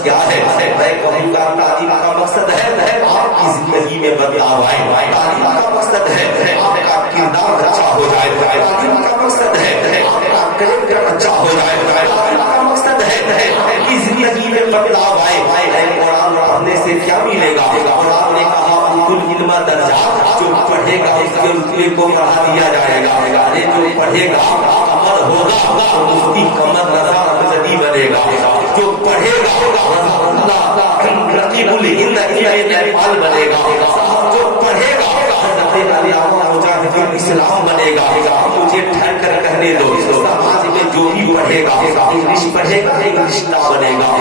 مقصد کیا ہے؟ میں کہوں گا تعلیم کا مقصد ہے آپ کی زندگی میں بدلاؤ آئے، تعلیم کا مقصد ہے آپ کا کردار اچھا ہو جائے، تعلیم کا مقصد ہے آپ کا کریکٹر اچھا ہو جائے، تعلیم کا مقصد ہے آپ کی زندگی میں بدلاؤ آئے۔ قرآن پڑھنے سے کیا ملے گا؟ قرآن نے کہا العلم درجات، جو پڑھے گا اس کے رتبے کو بڑھا دیا جائے گا، ارے جو پڑھے گا قمر ہوگا مفتی قمر رضا امجدی بنے گا، جو پڑھے گا رقیب الہند نیپال بنے گا، جو پڑھے گا حضرت علامہ مجاہد الاسلام بنے گا۔ مجھے ٹھہر کر کہنے دو، سماج میں جو بھی پڑھے گا انگلش پڑھے گا انگلش نہ بنے گا،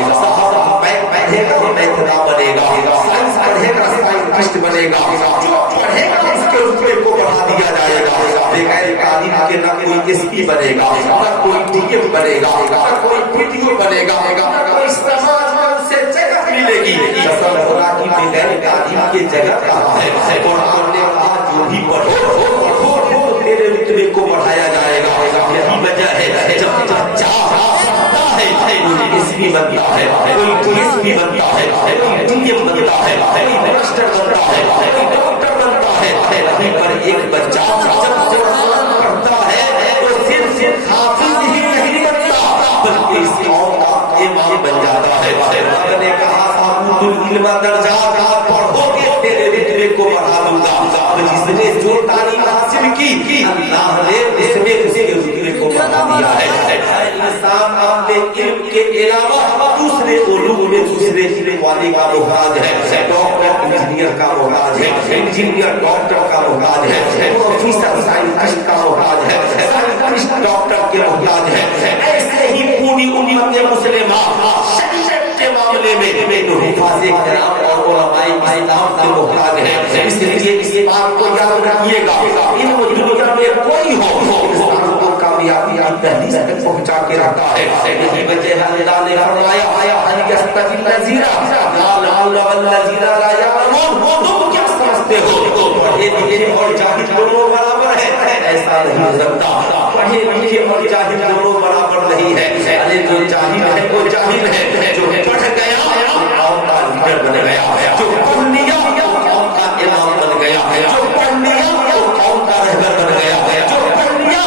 میتھ پڑھے گا میتھ نہ بنے گا، سائنس پڑھے گا سائنٹسٹ بنے گا، جو پڑھے گا اس کے رتبے کو بڑھا دیا جائے گا۔ بغیر تعلیم کے نہ کوئی ایس پی بنے گا، نہ کوئی ڈی ایم بنے گا، نہ کوئی پی ٹی او بنے گا، نہ کوئی سماج میں ان سے جگہ ملے گی۔ قسم خدا کی بغیر تعلیم کی جگہ کہاں ہے؟ قرآن نے کہا جو بھی پڑھو تیرے رتبے کو بڑھایا جائے گا۔ یہی وجہ ہے جب بچہ کوئی ایس پی بنتا ہے، کوئی ڈی ایس پی بنتا ہے، کوئی ڈی ایم بنتا ہے، کوئی منسٹر بنتا ہے، کوئی ڈاکٹر بنتا ہے، وہیں پر ایک بچہ جب قرآن پڑھتا ہے تو صرف حافظ ہی نہیں بنتا بلکہ اس قوم کا امام بن جاتا ہے۔ اللہ نے کہا العلم درجات، آپ پڑھو گے تیرے رتبے کو بڑھا دوں گا۔ جس نے جو تعلیم حاصل کی اللہ نے اس میں اس کے رتبے کو بڑھا دیا ہے۔ انسان اپنے علم کے علاوہ دوسرے علوم میں دوسرے علم والے کا محتاج ہے۔ ڈاکٹر انجینئر کا محتاج ہے، انجینئر ڈاکٹر کا محتاج ہے، پروفیسر سائنٹسٹ کا محتاج ہے، سائنٹسٹ ڈاکٹر کے محتاج ہے۔ ایسے ہی پوری امت مسلمہ شریعت کے معاملے میں حفاظ کرام اور علماء اسلام کے محتاج ہے۔ اس لیے اس بات کو یاد رکھیے گا، علم دنیا میں کوئی ہو کامیابی کی دہلیز تک پہنچا کے رکھتا ہے۔ یہی وجہ ہے اللہ نے فرمایا ان یستوی الذین یعلمون والذین لا یعلمون، تم کیا سمجھتے ہو پڑھے لکھے اور جاہل دونوں برابر ہے؟ ایسا نہیں ہو سکتا، پڑھے لکھے اور جاہل دونوں برابر نہیں ہے۔ ارے جو جاہل ہے وہ جاہل ہے، جو پڑھ گیا قوم کا لیڈر بن گیا، جو پڑھ لیا قوم کا امام بن گیا، جو پڑھ لیا قوم کا رہبر بن گیا، جو پڑھ لیا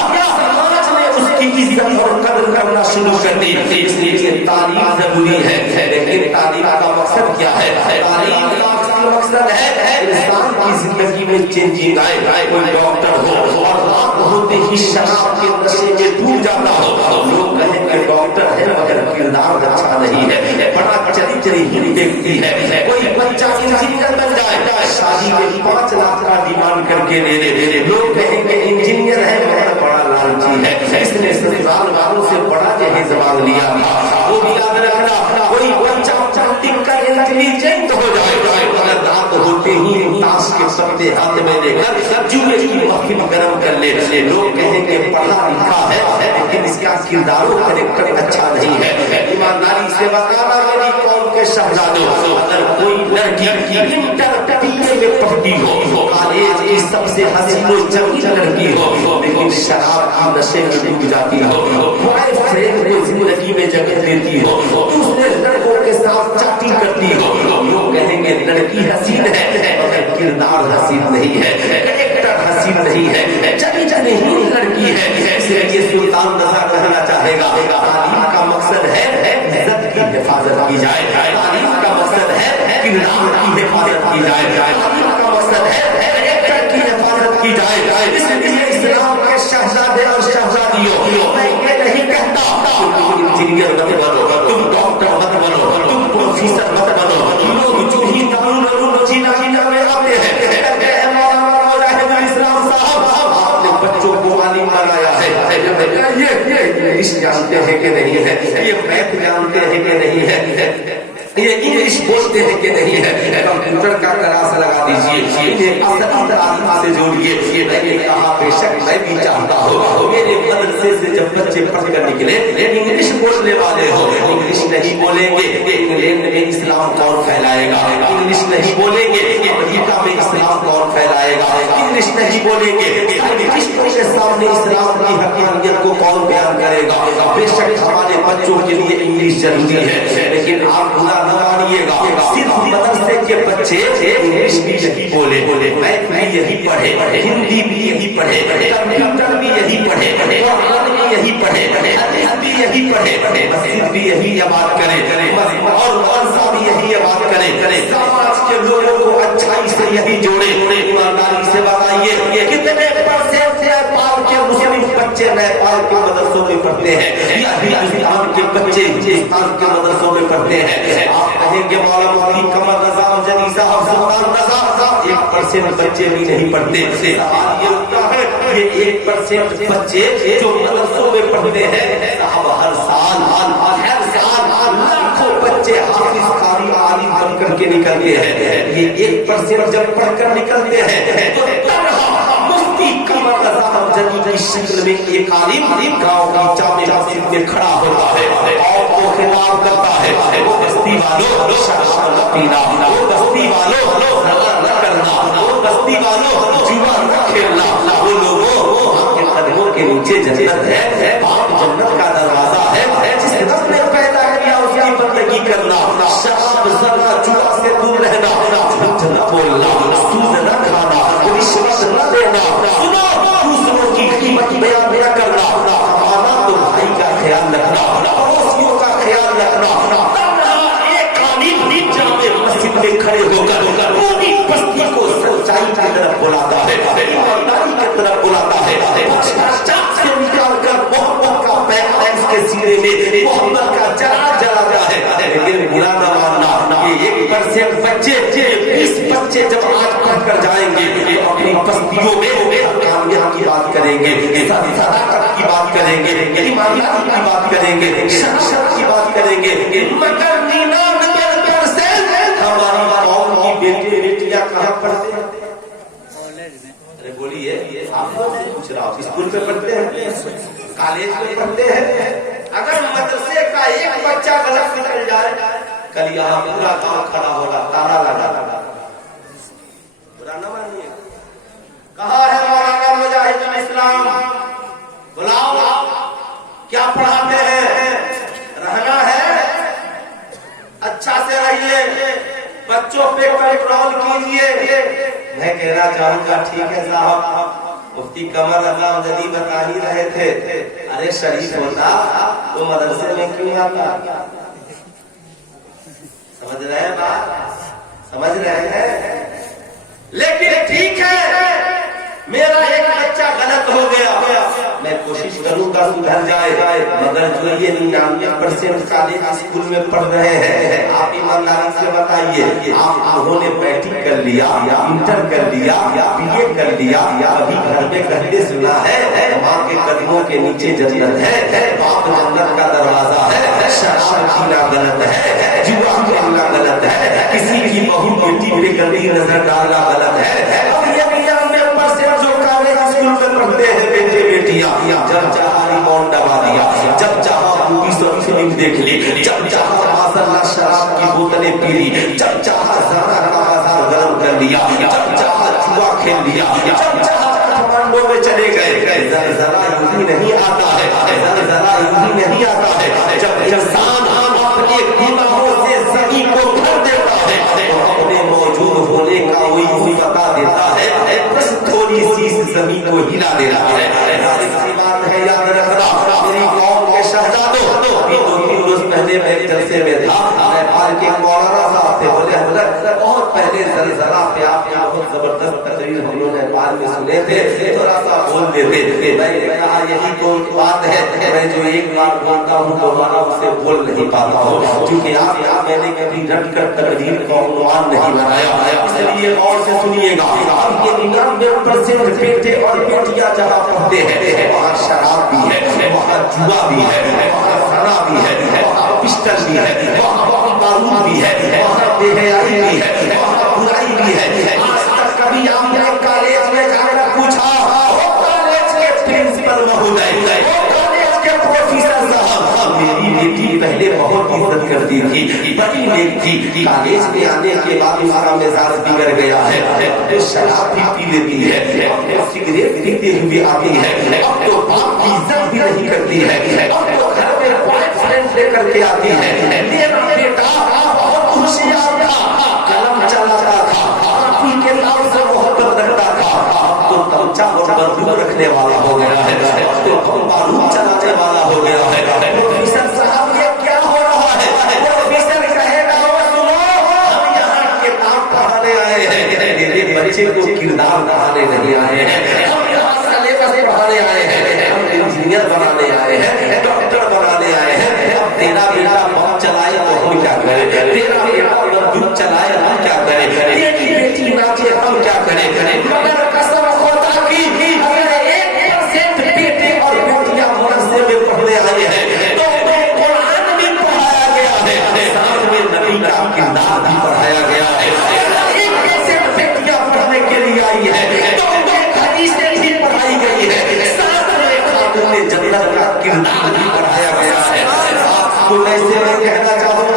عزت اور قدر کرنا شروع کر دی۔ اس لیے تعلیم ضروری ہے، لیکن تعلیم کا مقصد کیا ہے؟ تعلیم کا مقصد ہے انسان کی زندگی میں چینجنگ آئے۔ کوئی ڈاکٹر ہو اور رات ہوتے ہی شراب کے نشے میں ڈوب جاتا ہو، لوگ کہیں کہ ڈاکٹر ہے مگر کردار اچھا نہیں ہے، بڑا چریچری دیکھتی ہے۔ کوئی بچہ انجینئر بن جائے، شادی میں 5 لاکھ کا ڈیمانڈ کر کے دے دے، لوگ کہیں کہ انجینئر ہے مگر بڑا لالچی ہے، اس نے سسرال والوں سے بڑا جہیز مانگ لیا تھا۔ وہ بھی یاد رکھنا، کوئی بچہ پڑھ کر انٹیلیجنٹ ہو جائے مگر رات ہوتے ہی تاش کے پتے ہاتھ میں لے کر جوئے کی محفل گرم کر لے، لوگ کہیں کہ پڑھا لکھا ہے لیکن اس کا کردار و کریکٹر اچھا نہیں ہے۔ ایمانداری سے بتانا میری قوم کے شہزادوں، اگر کوئی لڑکی انٹر PA میں پڑھتی ہو، کالج کی سب سے حسین و جمیل لڑکی ہو لیکن شراب کی نشے میں ڈوب جاتی ہو، بوائے فرینڈ کو زندگی میں جگہ دیتی ہو، دوسرے لڑکوں کے ساتھ چاٹی کرتی ہو، لوگ کہیں گے لڑکی حسین ہے مگر کردار حسین نہیں ہے، کریکٹر حسین نہیں ہے، چلی نہیں لڑکی ہے۔ اس لیے سلطان رضا کہنا چاہے گا تعلیم کا مقصد ہے عزت کی حفاظت کی جائے، تعلیم کا مقصد ہے کردار کی حفاظت کی جائے، تعلیم کا مقصد ہے کریکٹر کی حفاظت کی جائے۔ اس لیے اسلام کے شہزادے اور شہزادیوں، میں یہ نہیں کہتا تم انجینئر مت بنو، تم ڈاکٹر مت بنو، تم پروفیسر مت بنو، لوگ جو ہی جینا میں آتے ہیں بچوں کو عالم بنایا ہے، یہ انگلش جانتے ہیں کہ نہیں ہے، یہ میتھ جانتے ہیں کہ نہیں ہے، یہ انگلش بولتے ہیں کہ نہیں ہے، کمپیوٹر کا کلاس لگا دیجیے، یہ اصل تعلیم سے جوڑیے۔ میں نے کہا بے شک میں بھی چاہتا ہوں میرے مدرسے سے جب بچے پڑھ کر نکلے انگلش بولنے والے ہو، انگلش نہیں بولیں گے انگلینڈ میں اسلام کون پھیلائے گا؟ انگلش نہیں بولیں گے امریکہ میں اسلام کون پھیلائے گا؟ انگلش نہیں بولیں گے فرشتوں کے سامنے اسلام کی حقانیت کو کون بیان کرے گا؟ بے شک ہمارے بچوں کے لیے انگلش ضروری ہے، لیکن آپ برا نہ مانیے گا، صرف مدرسے کے بچے انگلش بھی یہی بولے، میتھ بھی یہی پڑھے، ہندی بھی یہی پڑھے، کمپیوٹر بھی یہی پڑھے، قرآن بھی یہی پڑھے، حدیث بھی یہی پڑھے، مسجد بھی یہی عبادت کرے اور مدرسہ بھی یہی عبادت کرے، سماج کے لوگوں کو اچھائی سے یہی جوڑے۔ ایمانداری سے بتائیے کتنے پرسنٹ نیپال کے مسلم بچے نیپال کے مدرسوں میں پڑھتے ہیں یا ہندوستان کے بچے ہندوستان کے مدرسوں میں پڑھتے ہیں؟ آپ کہیں گے مولانا مفتی قمر رضا جنی صاحب سلطان رضا 1% بچے بھی نہیں پڑھتے۔ سوال یہ اٹھتا ہے یہ 1% بچے جو مدرسوں میں پڑھتے ہیں ہر سال لاکھوں بچے حافظ قاری عالم بن کر کے نکلتے ہیں، یہ 1% جب پڑھ کر نکلتے ہیں تو مفتی قمر رضا جنی کی شکل میں ایک عالم گاؤں کی جامع مسجد میں کھڑا ہوتا ہے اور وہ خطاب کرتا ہے، وہ بستی والوں شراب نہ پینا، وہ بستی والوں نشہ نہ کرنا، وہ بستی والوں جوا نہ کھیلنا، وہ لوگوں آپ کے قدموں کے نیچے جنت ہے، آپ جنت کا دروازہ ہے، جس رب نے پیدا کیا اس کی بندگی کرنا، شراب زنا جوا سے دور رہنا، جھوٹ نہ بولنا، سود نہ کھانا، رشوت نہ دینا، سنو دوسروں کی قیمت بیان نہ کرنا، ہمارا تو بھائی کا خیال رکھنا، پڑوسیوں کا خیال رکھنا، ایک عالم جامع مسجد میں کھڑے ہو کر پوری بستی کو سچائی کی طرف بلاتا ہے، ایمانداری کی طرف بلاتا ہے، چاک سے نکال کر محبت کا پیغام اس کے سینے میں محبت کا چراغ جلاتا ہے۔ لیکن برا نہ ماننا کہ 1% بچے 20 بچے جب آج پڑھ کر جائیں گے تو اپنی بستیوں میں کامیاب کی بات کریں گے، صداقت کی بات کریں گے، ایمانداری کی بات کریں گے، شخصیت کی بات کریں گے، مگر 99% ہماری قوم کی بیٹیاں کہاں پڑھتے ہیں؟ ارے بولیے، آپ کو پوچھ رہا ہوں، اسکول میں پڑھتے ہیں، کالج میں پڑھتے ہیں؟ اگر مدرسے کا ایک بچہ غلط نکل جائے کل یہاں پورا گاؤں کھڑا ہوگا تالا لگا، برا نہ مانیے۔ کہاں ہے مولانا مجاہد الاسلام؟ بلاؤ، کیا پڑھاتے ہیں؟ رہنا ہے اچھا سے رہیے، بچوں پہ کنٹرول کیجیے۔ میں کہنا چاہوں گا ٹھیک ہے صاحب، مفتی قمر رضا جنی بتا ہی رہے تھے، ارے شریف ہوتا تو مدرسے میں کیوں آتا؟ سمجھ رہے ہیں بات؟ سمجھ رہے ہیں؟ لیکن ٹھیک ہے میرا ایک بچہ غلط ہو گیا، میں کوشش کروں گا سدھر جائے، مگر جو یہ 99% کالج اسکول میں پڑھ رہے ہیں آپ ایمانداری سے بتائیے، انہوں نے میٹرک کر لیا، انٹر کر لیا، بی اے کر لیا، ابھی گھر میں کہتے سنا ہے ماں کے قدموں کے نیچے جنت ہے، باپ جنت کا دروازہ ہے، شراب پینا غلط ہے، جوا کھیلنا غلط ہے، کسی کی بہو بیٹی پہ گندی نظر ڈالنا غلط ہے۔ جو کالج اسکول میں پڑھتے ہیں بیٹے بیٹیاں، جب چاہا ریموٹ دبا دیا، جب چاہا موویز اور فلم دیکھ لی، جب چاہا ماشاءاللہ شراب کی بوتلیں پی لی، جب چاہا زنا کا بازار گرم کر لیا، جب چاہا جوا کھیل لیا، جب چاہا کمانڈو میں چلے گئے۔ زلزلہ یوں ہی نہیں آتا ہے، زلزلہ یوں ہی نہیں آتا ہے، جب انسان اپنے گناہوں سے زمین کو بھر دیتا ہے تو اپنے موجود ہونے کا وہی بتا دیتا ہے، بس تھوڑی سی زمین کو ہلا دے رہا ہے۔ ایسی بات ہے یاد رکھنا، میری قوم کے شہزادوں، ابھی 2-3 روز پہلے میں ایک جلسے میں تھا، نیپال کے مولانا صاحب تھے، بولے حضرت بہت پہلے زلزلہ پہ آپ نے بہت زبردست تقریر ہم لوگ نیپال میں سنے تھے، تھوڑا سا بول دیتے، میں نے کہا یہی تو بات ہے، میں جو ایک بار بولتا ہوں دوبارہ اسے بول نہیں پاتا ہوں، کیونکہ آپ میں نے کبھی ڈٹ کر تقریر کا عنوان نہیں بنایا، اس لیے غور سے سنیے گا۔ اب یہ 99% بیٹے اور بیٹیاں جہاں پڑھتے ہیں وہاں شراب بھی ہے، وہاں جوا بھی ہے، وہاں زنا بھی ہے، وہاں پسٹل بھی ہے، وہاں بارود بھی ہے، وہاں بے حیائی بھی ہے، وہاں برائی بھی ہے۔ آج تک کبھی آپ نے کالج میں جا کر پوچھا کالج کے پرنسپل مہودے، کالج کے پروفیسر صاحب، میری بیٹی پہلے بہت عزت کرتی تھی، بڑی نیک تھی، کالج میں آنے کے بعد اس کا مزاج بگڑ گیا ہے، تو شراب بھی پی لیتی ہے، اب تو سگریٹ پیتے ہوئے آتی ہے، اب تو باپ کی عزت بھی نہیں کرتی ہے، اب تو گھر میں بوائے فرینڈ لے کر کے آتی ہے، میرا بیٹا بہت ہوشیار تھا، قلم چلاتا تھا، آپ کے نام سے محبت رکھتا تھا، اب تو تمچا اور بندوق رکھنے والا ہو گیا ہے، اب تو بم بارود چلانے والا ہو گیا ہے۔ پروفیسر صاحب یہ کیا ہو رہا ہے؟ پروفیسر کہے گا سنو، ہم یہاں کتاب پڑھانے آئے ہیں، میرے بچے کو کردار پڑھانے نہیں آئے ہیں، ہم یہاں سلیبس پڑھانے آئے ہیں، ہم انجینئر بنانے آئے ہیں، ڈاکٹر بنانے آئے ہیں۔ اب تیرا بیٹا بم چلائے تو ہم کیا کریں؟ تیرا بیٹا بندوق چلائے ہم کیا کریں؟ تیری بیٹی ناچے ہم کیا کریں؟ مگر قسم خدا کی اگر 1% بیٹے اور بیٹیاں مدرسے میں پڑھنے آئے ہیں تو قرآن بھی پڑھایا گیا ہے، ساتھ میں نبی کا کردار بھی پڑھایا گیا ہے۔ 1% بیٹیاں پڑھنے کے لیے آئی ہے تو حدیثیں بھی پڑھائی گئی ہے، ساتھ میں خاتون جنت کا کردار بھی پڑھایا گیا ہے۔ آپ کو ایسے میں کہنا چاہوں گا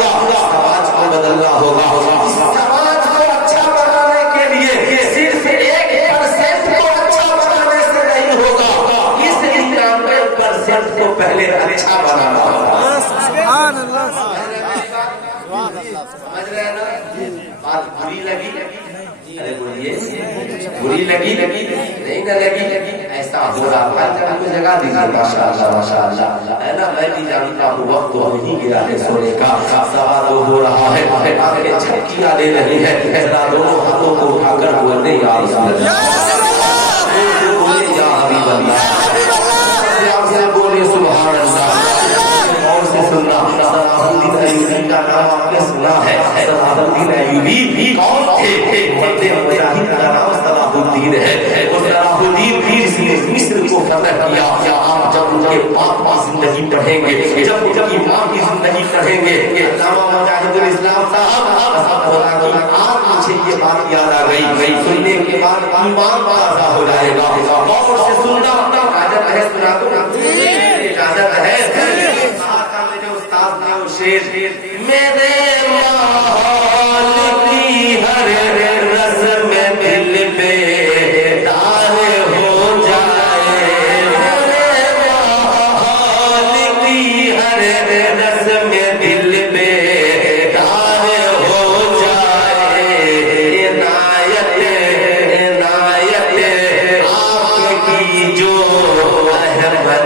سماج کو بدلنا ہوگا، سماج کو اچھا بنانے کے لیے صرف 1% کو اچھا بنانے سے نہیں ہوگا، اس 99% کو پہلے اچھا بنانا ہوگا۔ سبحان اللہ، سمجھ رہے ہیں نا؟ بات بری لگی؟ ارے بولیے، بری لگی نہیں نہ لگی؟ ایسا ہو رہا ہے ہم کو جگہ دیجیے، ماشاء اللہ ماشاء اللہ، ہے نا؟ میں بھی جانتا ہوں وقت تو نہیں گرا ہے سونے کا، سوا دو ہو رہا ہے، آپ کے چھٹیاں لے رہی ہے، ذرا دونوں ہاتھوں کو اٹھا کر بولتے یا رسول اللہ، بولے یا حبیب اللہ، آپ سے بولے سبحان اللہ۔ اور سے سننا صلاح الدین ایوبی کا نام آپ نے سنا ہے، صلاح الدین ایوبی کون تھے؟ مرد مجاہد کا نام صلاح الدین ہے، اور صلاح الدین بھی مصر کو فتح کیا۔ آپ جب ان کے باپ کی زندگی پڑھیں گے، جب ان کی ماں کی زندگی پڑھیں گے، علامہ مجاہد الاسلام صاحب آج مجھے یہ بات یاد آ گئی، سننے کے بعد ایمان تازہ ہو جائے گا۔ اور سے سننا اجازت ہے، سنا دو اجازت ہے؟ میرے مال کی ہر رسم دل پہ دار ہو جائے، میرے مال کی ہر رسم دل پہ دار ہو جائے، عنایت آپ کی جو احمد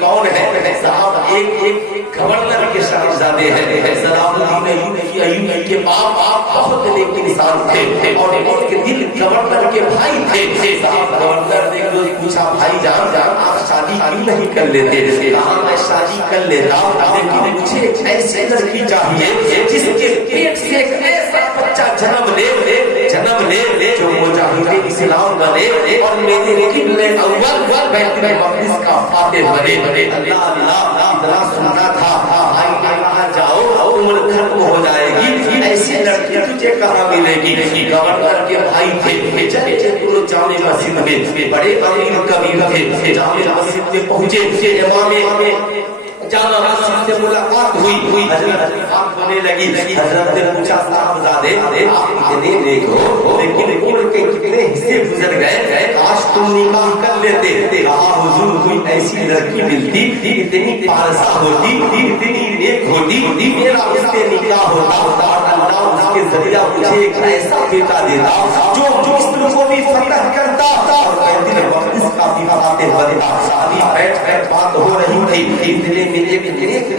کون ہے صاحب؟ ایک گورنر کے صاحبزادے ہیں، صلاح الدین ایوبی کے باپ بہت نیک انسان تھے اور ان کے دل گورنر کے بھائی تھے۔ صاحب گورنر نے پوچھا بھائی جان آپ شادی کیوں نہیں کر لیتے؟ کہا میں شادی کر لیتا لیکن مجھے ایسی لڑکی چاہیے جس کے پیٹ سے ایک ایسا بچہ جنم لے جو مجاہد اسلام بنے اور میرے قبلہ اول بیت المقدس کا فاتح بنے۔ اللہ اللہ اتنا سننا تھا، بھائی جاؤ عمر ختم ہو جائے گی، ایسی لڑکی تجھے کہاں ملے گی؟ گورنر کے بھائی تھے، چلے جامع مسجد میں، بڑے امیر کبیر تھے، جامع مسجد میں پہنچے، امام جامع مسجد سے ملاقات ہوئی، حضرت بات ہونے لگی، حضرت نے پوچھا صاحبزادے آپ اتنے نیک ہو لیکن عمر کے کتنے حصے گزر گئے، کاش تم نکاح کر لیتے۔ کہا حضور کوئی ایسی لڑکی ملتی اتنی پارسا ہوتی، اتنی نیک ہوتی، میرا اس سے نکاح ہوتا اور اللہ اس کے ذریعہ مجھے ایک ایسا بیٹا دیتا جو مصر کو بھی فتح کرتا اور بیت المقدس کا بھی فاتح بنتا۔ ابھی بیٹھ بات ہو رہی تھی، اتنے میں ایک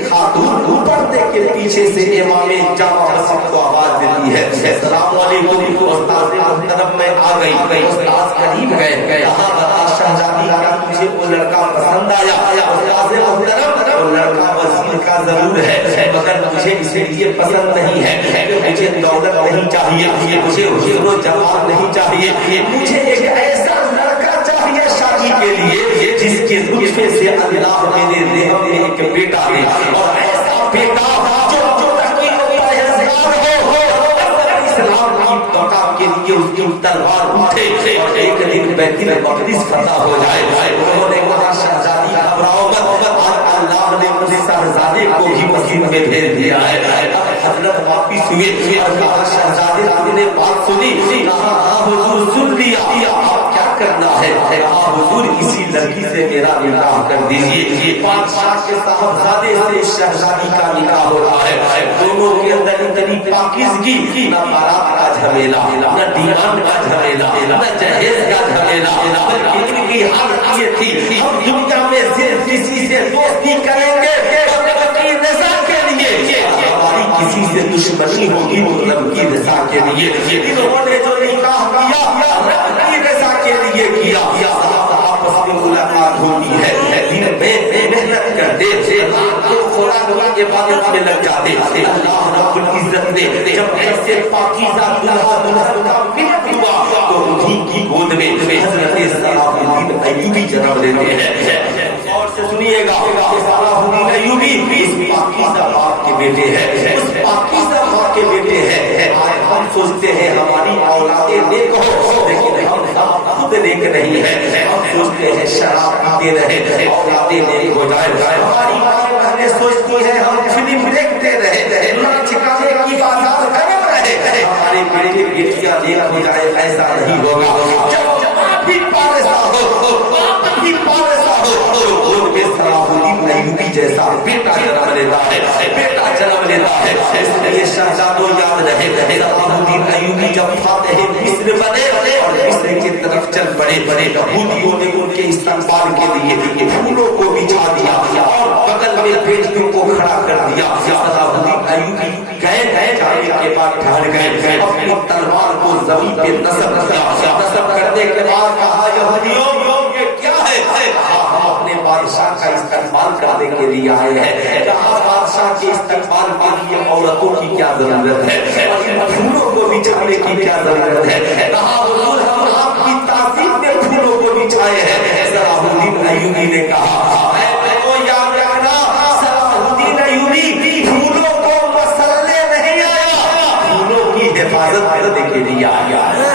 خاتون پردے کے پیچھے سے امام جامع مسجد کو آواز دیتی ہے، السلام علیکم استاد محترم میں آ گئی۔ استاد قریب گئے، کہا بتا شہزادی کا مجھے وہ لڑکا پسند آیا، استاد محترم وہ لڑکا وزیر کا ضرور ہے مگر مجھے اسی لیے پسند نہیں ہے کہ مجھے دولت نہیں چاہیے، مجھے حسن و جمال نہیں چاہیے، مجھے ایک ایسا لڑکا چاہیے شادی شادی کے لیے جس کے نطفے سے اللہ میرے ذہن میں ایک بیٹا ہے اور ایسا بیٹا جو تقی و پرہیزگار ہو اسلام کی بقا کے لیے اس کی تلوار اٹھے اور ایک دن بیت المقدس فتح ہو جائے. انہوں نے کہا شہزادی گھبراؤ مت اور اللہ نے اپنے شہزادے کو بھی مسجد میں بھیج دیا ہے. حضرت واپس ہوئے اور کہا شہزادے آپ نے بات سنی؟ کہا ہاں حضور سن لیا. آپ کیا کرنا ہے؟ کہا حضور اسی لڑکی سے میرا نکاح کر دیجیے. بادشاہ کے صاحبزادے سے شہزادی کا نکاح ہوتا ہے. دونوں کے اندر اتنی پاکیزگی، نہ بارات کا جھمیلا، نہ دیوان کا جھمیلا، نہ جہیز کا جھمیلا، بلکہ ان کی حالت یہ تھی ہم دنیا میں صرف کسی سے دوستی کریں گے رب کی رضا کے لیے، ہماری کسی سے دشمنی ہوگی تو رب کی رضا کے لیے. انہوں نے جو نکاح کیا رب کی رضا کے لیے کیا. آپس میں ملاقات ہوتی ہے، دن میں محنت کرتے تھے، خوراک کی عبادت میں لگ جاتے. اللہ رب العزت نے جب ایسے پاکیزہ دلہا دلہن کا ملن ہوا تو انہی کی گود میں حضرت صلاح الدین ایوبی جنم لیتے ہیں. اور سے سنیے گا کہ صلاح الدین ایوبی اس پاکیزہ باپ کے بیٹے ہیں، اس پاکیزہ باپ کے بیٹے ہیں. ہم سوچتے ہیں ہماری اولادیں نیک ہو، لیکن ہم خود نیک نہیں ہیں. ہم سوچتے ہیں شراب پیتے رہے اولادیں نیک ہو جائے. ہماری مائیں بہنیں سوچتی ہیں ہم فلم دیکھتے رہے، ناچ گانے کی بازار کرم رہے، ہمارے بیٹے بیٹیاں نیک ہو جائے. ایسا نہیں ہوگا. جب باپ بھی پارسا ہو، باپ بھی پارسا ہو تو خود میں صلاح الدین ایوبی جیسا بیٹا جنم لیتا ہے، بیٹا جنم لیتا ہے. اس لیے شہزادوں یاد رہے صلاح الدین ایوبی جب فاتح مصر بنے اور مصر کی طرف چل پڑے، یہودیوں نے ان کے استقبال کے لیے پھولوں کو بچھا دیا اور بغل میں بیٹیوں کو کھڑا کر دیا. صلاح الدین ایوبی گئے جانے کے بعد ٹھہر گئے، اپنی تلوار کو زمین پہ نصب کیا. نصب کرنے کے بعد کہا یہودیوں یہ کیا ہے؟ ہم اپنے بادشاہ کا استقبال کرنے کے لیے آئے ہیں. کہا بادشاہ کے استقبال کے لیے عورتوں کی کیا ضرورت ہے اور ان پھولوں کو بچھانے کی کیا ضرورت ہے؟ کہا حضور ہم آپ کی تعظیم میں پھولوں کو بچھائے ہیں. صلاح الدین ایوبی نے کہا اے لوگوں یاد رکھنا صلاح الدین ایوبی پھولوں کو مسلے نہیں آیا، پھولوں کی حفاظت کرنے کے لیے آیا ہے.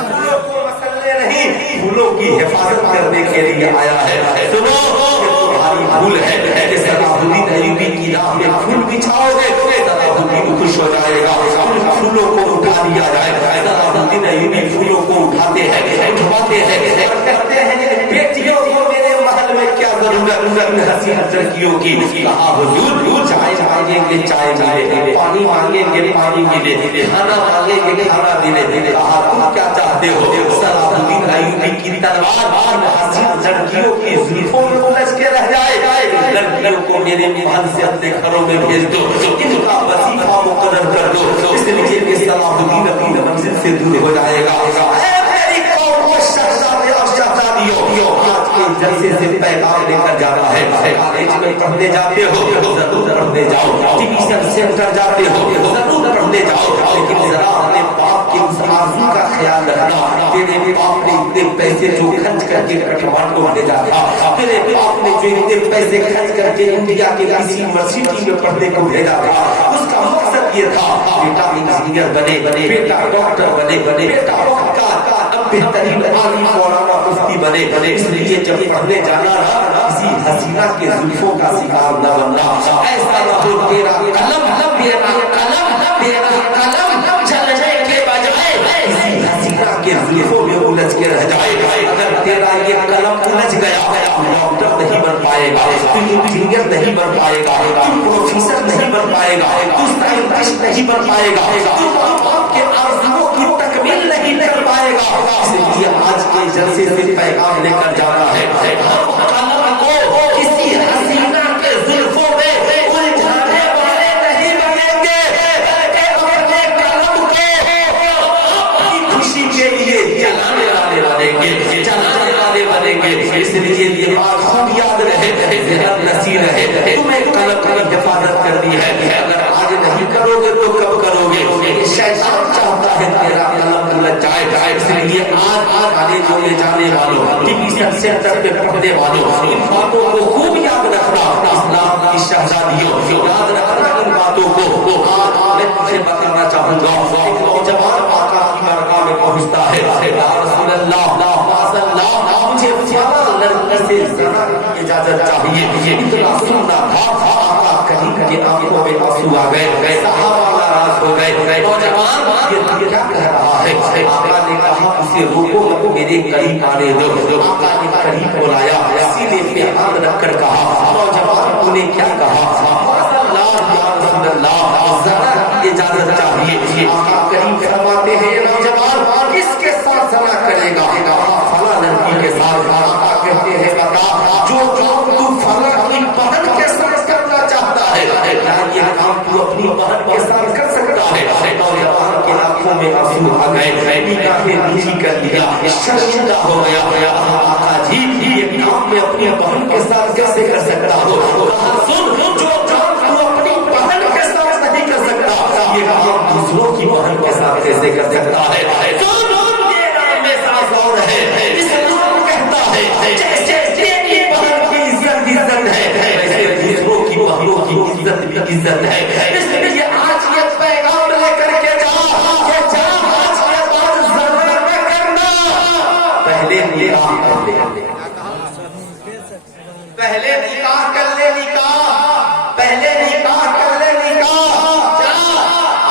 پھولوں کو مسلے نہیں، پھولوں کی حفاظت کرنے کے لیے آیا ہے. سنو تمہاری بھول ہے کہ صلاح الدین ایوبی کی راہ میں پھول بچھاؤ گے صلاح الدین خوش ہو جائے گا. ان پھولوں کو اٹھا لیا جائے. صلاح الدین ایوبی پھولوں کو اٹھاتے ہیں، اٹھواتے ہیں اور کہتے ہیں بیٹیوں کو میرے محل میں کیا ضرورت حسین لڑکیوں کی. کہا حضور چائے مانگیں گے چائے ملے، پانی مانگیں گے پانی ملے، کھانا مانگیں گے کھانا ملے. کہا تم کیا چاہتے ہو؟ صلاح الدین ایوبی کی تلوار حسین لڑکیوں کی زلفوں میں الجھ کے رہ جائے. لڑکیوں کو میرے محل سے اپنے گھروں میں بھیج دو، ان کا وظیفہ مقرر کر دو، اس لیے کہ صلاح الدین اپنی منزل سے دور ہو جائے گا. اے میری قوم و شہزادے اور شہزادیوں، آج کے جلسے سے پیغام لے کر جانا ہے. کالج میں پڑھنے جاتے ہو ضرور پڑھنے جاؤ، ٹیوشن سینٹر جاتے ہو ضرور پڑھنے جاؤ، لیکن ذرا اپنے باپ کے اس آرزو کا خیال رکھنا. تیرے باپ نے اتنے پیسے جو خرچ کر کے کاٹھمانڈو بھیجا تھا، تیرے باپ نے جو اتنے پیسے خرچ کر کے انڈیا کے کسی یونیورسٹی میں پڑھنے کو بھیجا تھا، اس کا مقصد یہ تھا بیٹا انجینئر بنے، بیٹا ڈاکٹر بنے، بیٹا بہترین عالم مولانا مفتی بنے. اس لیے جب پڑھنے جانا کسی حسینہ کے زلفوں کا شکار نہ بننا. ایسا نہ ہو تیرا قلم چلنے کے بجائے کسی حسینہ کے زلفوں میں الجھ کے رہ جائے. اگر تیرا یہ قلم الجھ گیا ڈاکٹر نہیں بن پائے گا، تم انجینئر نہیں بن پائے گا، تم پروفیسر نہیں بن پائے گا، تم سائنٹسٹ نہیں بن پائے گا، تم آپ کے آرزوؤں کی تکمیل نہیں کر پائے گا. اس لیے آج کے جلسے سے پیغام لے کر جانا ہے. ہم قلم کو کسی حسینہ کے زلفوں میں الجھانے والے نہیں بنیں گے، اپنے قلم کو اپنی خوشی کے لیے جلانے والے بنیں گے، جلانے والے بنیں گے. اس لیے یہ بات خود یاد رہے، ذہن نصیح رہے. تمہیں قلم کی حفاظت کرنی ہے. اگر آج نہیں کرو گے تو کب کرو گے؟ شیطان چاہتا ہے تیرا قلم الجھ جائے. اس لیے لیے آج کالجوں میں جانے والوں، ڈویژن سینٹر پہ پڑھنے والوں، ان باتوں کو خوب یاد رکھنا۔ اسلام کی شہزادیوں، یاد رکھنا ان باتوں کو۔ آج میں تجھے بتانا چاہوں گا، ایک نوجوان آقا کی بارگاہ میں پہنچتا ہے، یا رسول اللہ مجھے فلاں لڑکی سے زنا کی اجازت چاہیے۔ اتنا سننا تھا، آقا کریم کے آنکھوں میں آنسو آ گئے، صحابہ ناراض ہو گئے۔ نوجوان یہ کیا کہہ رہا ہے؟ آقا نے کہا اسے روکو، میرے قریب آنے دو۔ آقا نے قریب بلایا، سینے پہ ہاتھ رکھ کر کہا، نوجوان نے کیا کہا؟ اجازت چاہیے۔ آقا کریم فرماتے ہیں نوجوان کس کے ساتھ زنا کرے گا؟ فلاں لڑکی کے ساتھ۔ آقا کہتے ہیں بتا جو تو فلاں اپنی بہن کے ساتھ کرنا چاہتا ہے، کیا یہ کام تو اپنی بہن کے ساتھ کر سکتا ہے؟ نوجوان کے آنکھوں میں آنسو آ گئے، نگاہیں نیچی کر لیا، شرمندہ ہو گیا۔ آقا جی یہ کام میں اپنی بہن کے ساتھ کیسے کر سکتا ہو؟ سن جو کام تو اپنی بہن کے ساتھ نہیں کر سکتا، یہ کام دوسروں کی بہن کے ساتھ کیسے کر سکتا ہے؟ عزت ہے، اس لیے آج یہ پیغام لے کر کے جا کہ جا آج کے بعد زنا نہ کرنا۔ پہلے نکاح کر لے، پہلے نکاح کر لے، پہلے نکاح کر لے، جا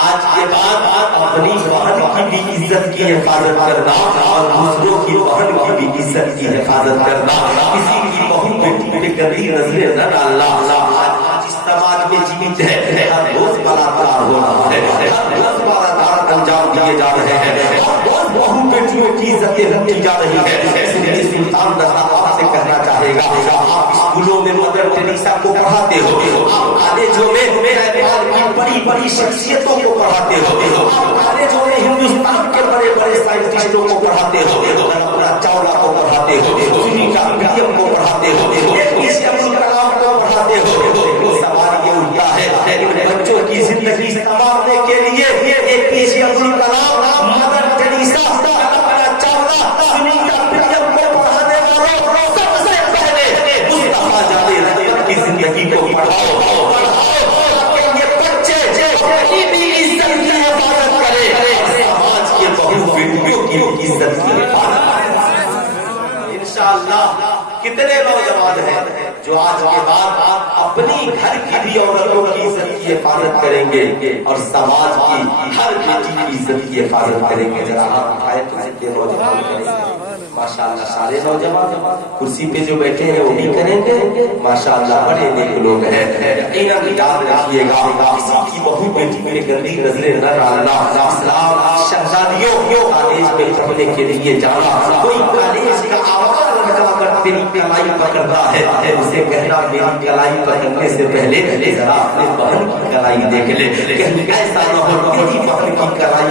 آج کے بعد اپنی بہن کی بھی عزت کی حفاظت کرنا اور دوسروں کی بہن کی بھی عزت کی حفاظت کرنا، کسی کی بہن بیٹی پہ گندی نظریں نہ ڈالنا۔ سماج میں جیت ہے، ہر روز بلاکار ہو رہا ہے، ہر روز بلاکار انجام دیے جا رہے ہیں، ہر روز بہو بیٹیوں کی عزتیں رکھی جا رہی ہے۔ اس لیے سلطان رضا آپ سے کہنا چاہے گا، آپ اسکولوں میں مدر ٹریسا کو پڑھاتے ہو، آپ کالجوں میں کی بڑی بڑی شخصیتوں کو پڑھاتے ہو، آپ کالجوں میں ہندوستان کے بڑے بڑے سائنٹسٹوں کو پڑھاتے ہو، کلپنا چاولہ کو پڑھاتے ہو، سنیتا ولیم کو پڑھاتے ہو، ابن کلام کو پڑھاتے ہو۔ سوال یہ اٹھتا ہے ان بچوں کی زندگی سنوارنے کے لیے اے پی جے Abdul Kalam, mother Teresa, Kalpana Chawla, Sunita William کو پڑھانے والوں سب سے پہلے مصطفیٰ جان رحمت کی زندگی کو پڑھاؤ تاکہ یہ بچے اپنی بھی عزت کی حفاظت کرے، سماج کے بہو بیٹیوں کی عزت کی حفاظت کرے۔ انشاءاللہ کتنے نوجوان ہیں جو آج کے بعد اپنی گھر کی بھی عورتوں کی عزت کی حفاظت کریں گے اور سماج کی ہر بیٹی کی عزت کی حفاظت کریں گے۔ ذرا ہاتھ اٹھائے تو کتنے نوجوان کریں گے؟ ماشاءاللہ سارے نوجوان کرسی پہ جو بیٹھے ہیں وہ بھی کریں گے، ماشاءاللہ بڑے نیک لوگ ہیں۔ یقیناً یاد رکھیے گا کسی کی بہو بیٹی پہ گندی نظریں نہ ڈالنا۔ اسلام شہزادیوں کالج میں پڑھنے کے لیے جانا، کوئی کالج کا آواز تیری کلائی پکڑتا ہے، اسے کہنا میری کلائی پکڑنے سے پہلے ذرا اپنے بہن کی کلائی دیکھ لے، کہیں ایسا نہ ہو تیری بہن کی کلائی